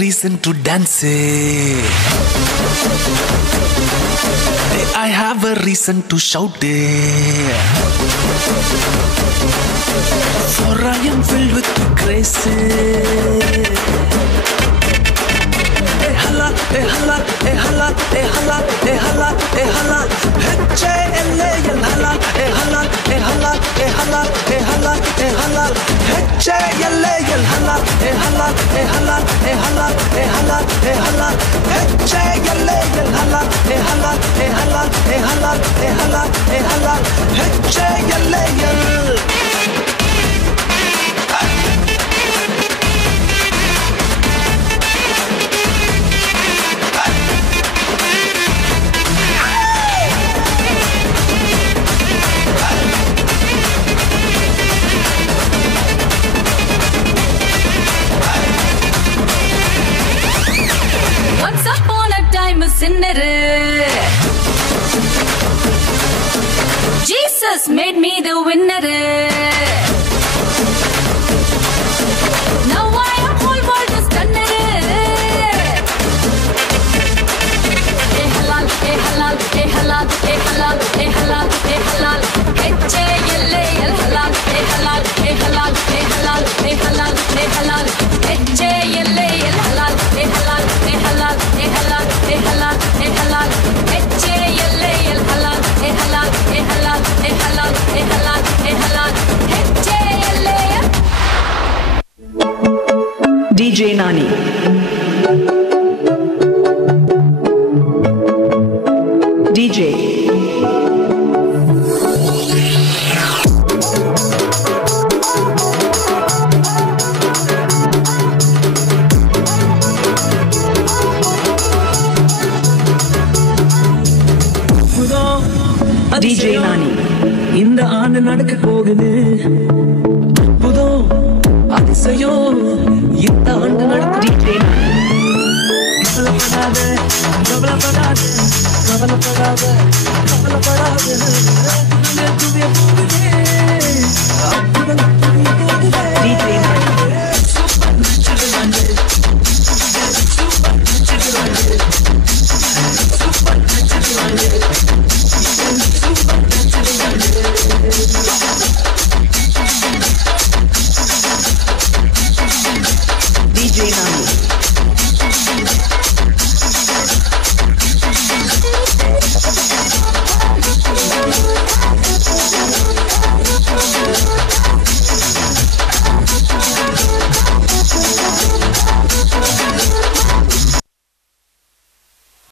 reason to dance. I have a reason to shout. For I am filled with grace. Hala, hala, hala, hala, hala, hala. H-A-L-A-L, hala, hala, hala, hala, hala, hala. H-A-L-A-L, hala, hala, hala, hala, hala, hala. H-A-L-A-L, hala, hala, hala, hala, hala, hala. H-A-L-A-L. Once upon a time, a sinner. Jesus made me the winner. Now I am whole world is stunner. Hey halal, hey halal, hey halal, hey halal, hey halal, hey halal. H-A-L-A-L, halal, hey halal, hey halal, hey halal, hey halal, hey halal. H-A-L-A-L, halal, hey halal, hey halal, hey halal, hey halal, hey halal. H-A-L-A-L, halal, hey halal, hey halal, hey halal, hey halal, hey halal. H-A-L-A-L. DJ Nani. DJ DJ Nani. இந்த ஆண்டு நடக்க போகுது புதோ அதிசயம் இந்த ஆண்டு நடக்க. DJ கவலைப்படாத கவலைப்படாத கவலைப்படாத கவலைப்படாத துதிய போகுதே அற்புதம் துதிய போகுதே. DJ Nani. DJ Nani.